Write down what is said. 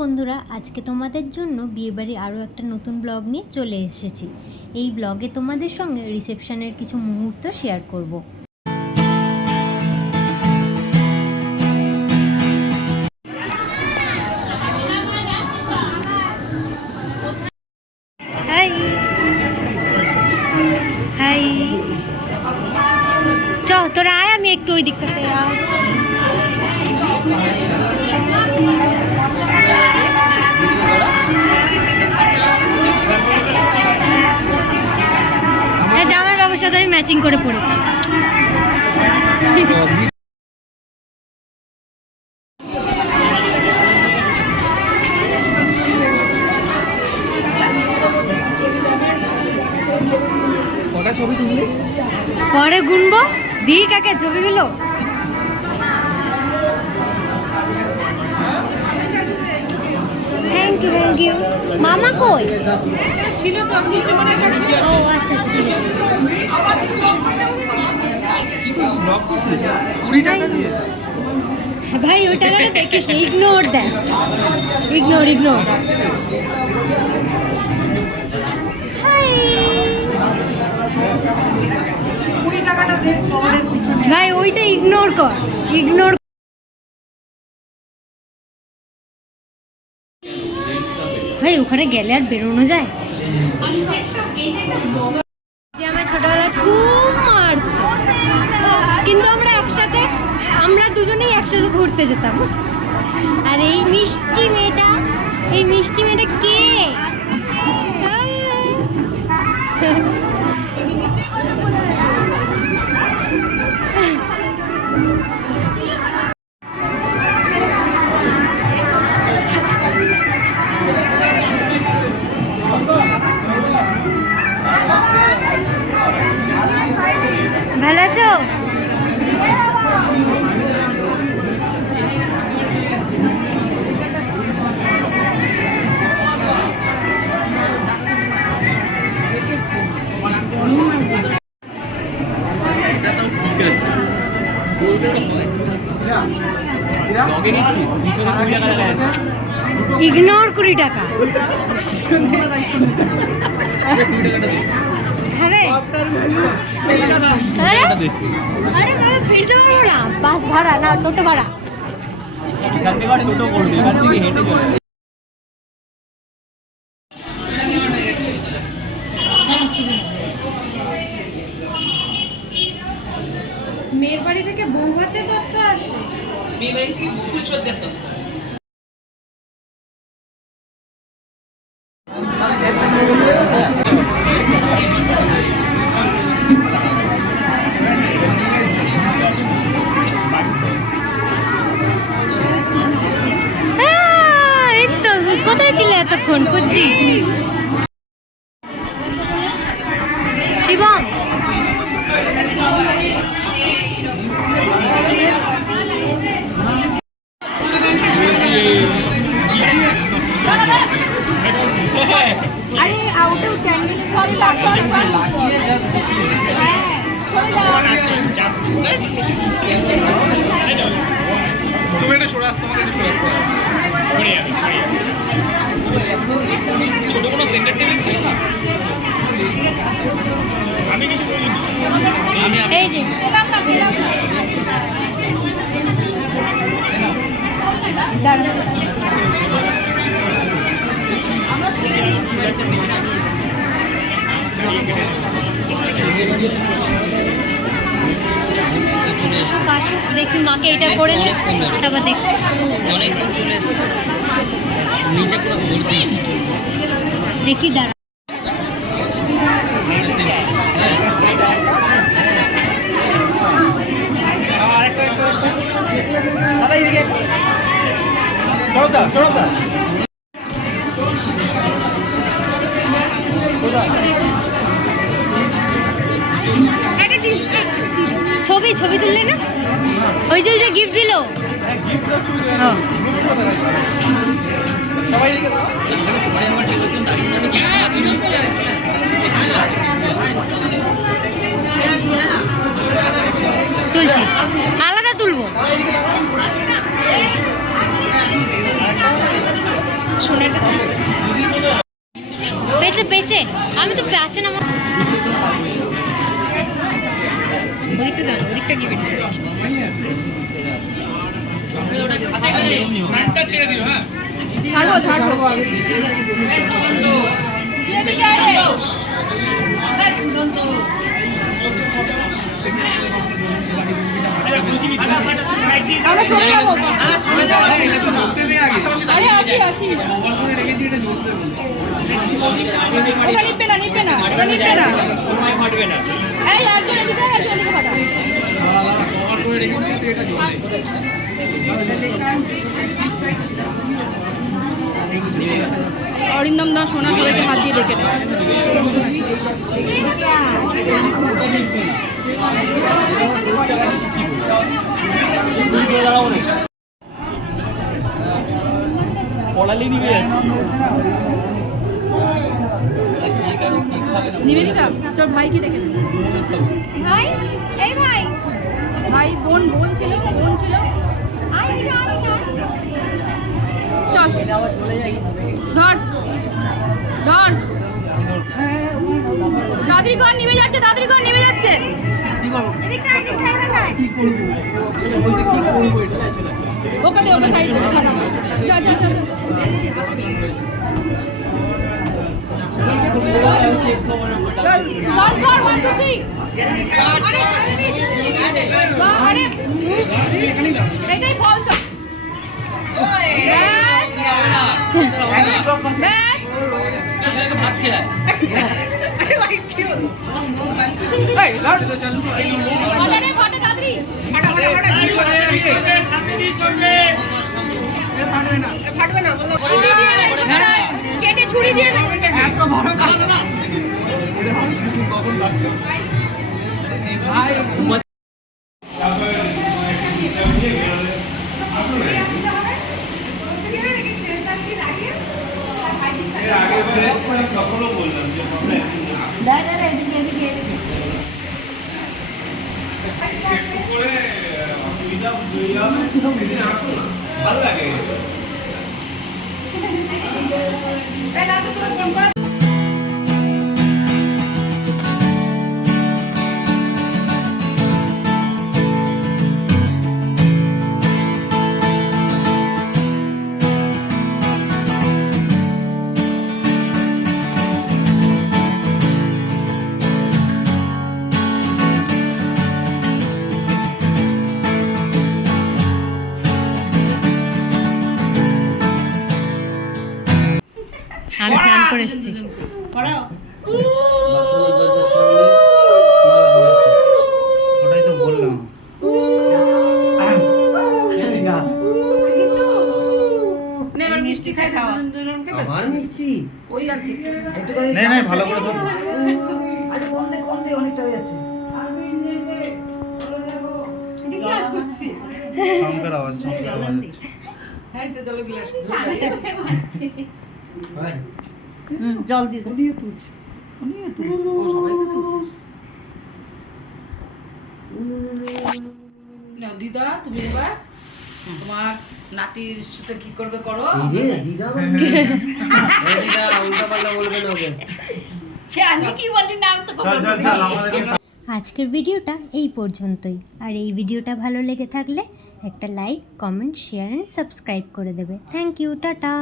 বন্ধুরা, আজকে তোমাদের জন্য বিয়েবাড়ি আরও একটা নতুন ব্লগ নিয়ে চলে এসেছি। এই ব্লগে তোমাদের সঙ্গে রিসেপশনের কিছু মুহূর্ত শেয়ার করব। হাই হাই, চ তোরা আয়, আমি একটু ওই দিকটাতে আছি। জামাই বাবুর সাথে আমি ম্যাচিং করে পড়েছি। কটা ছবি তুললি? পরে গুনবো, দিই কাকে ছবিগুলো। Thank you thank you. মামা কই ছিল তো, আমি নিচে মনে গেছি। ও আচ্ছা ঠিক আছে। আবার তুই ব্লগ করতে হবে না? ব্লগ করছিস 20 টাকা দিয়ে? ভাই ওই টাকাটা দেখিস, ignore that, ignore ignore. Hi 20 টাকাটা দে কভারের পিছনে। ভাই ওইটা ইগনোর কর, ইগনোর। ভাই ওখানে গেলে আর বেরোনো যায়? যে আমার ছোটবেলায় খুব মারতো, কিন্তু আমরা দুজনেই একসাথে ঘুরতে যেতাম। আর এই মিষ্টি মেয়েটা কে? ভালো আছো? ইগনোর 20 টাকা খাবে? আরে বাবা, ফিরতে পারবো না, বাস ভাড়া না টোটো ভাড়া। মেয়ের বাড়ি থেকে বউ ভাতে তথ্য আসে, মেয়ের বাড়ি থেকে ফুলসজ্জার তথ্য আসে। এই তো কোথায় ছিলে এতক্ষণ? খুঁজছি। শিবম আরে আউটে ক্যান্ডেল পরে লাগিয়ে তুমি এটা সরে আসতে, তোমাকে এটা সরে আসতে হবে। ছোট কোনো সেন্টার টেবিল ছিল না? আমি কিছু বলিনি। এই যে দাঁড়া, আসুক দেখি মাকে এটা করে নি, তারপর দেখছি। দেখি দাঁড়া। ছবি তুললে না? ওই যে গিফট দিল। তুলছি, আলাদা তুলবো। পেয়েছে? আমি তো পাচ্ছি না। ওদিকটা জানো, ওদিকটা গিয়ে বেরিয়ে যাচ্ছে। ফ্রন্টটা ছেড়ে দিও। হ্যাঁ ছাড়বো আমরা সরে যাবো। আরে আছি ওটা নিপে না এই একজন এদিকে ফাটা। অরিন্দম দাস সোনা সবাইকে হাত দিয়ে ডেকে নেয়। নিবেদিতা তোর ভাইকে ডেকে নে। ভাই এই ভাই বোন ছিল চল ধর দাদরি ঘর নেমে যাচ্ছে ওকে দে ওকে সাইড যা আরে এটাই ফল চল কেটে ছুরি দিয়ে ভালো লাগে। আমি স্নান করে এসেছি। ওটাই তো বললাম। মিষ্টি খাই খাওয়া আমার মিষ্টি নেই ভালো করে ধর। আরে কম দে অনেকটা হয়ে যাচ্ছে। ক্লাস করছি শঙ্কর আওয়াজ হ্যাঁ তো চলো গ্লাস জল দিয়ে উনিও তুলছে ও সবাই তো তুলছিস না দিদা তুমি এবার তোমার নাতির সাথে কি করবে করো দিদা উল্টা পাল্টা বলবে না ওকে। সে আমি কি বলি না আমি তো আজকের ভিডিওটা এই পর্যন্তই। আর এই ভিডিওটা ভালো লেগে থাকলে একটা like, comment, share and subscribe করে দেবে। Thank you, tata.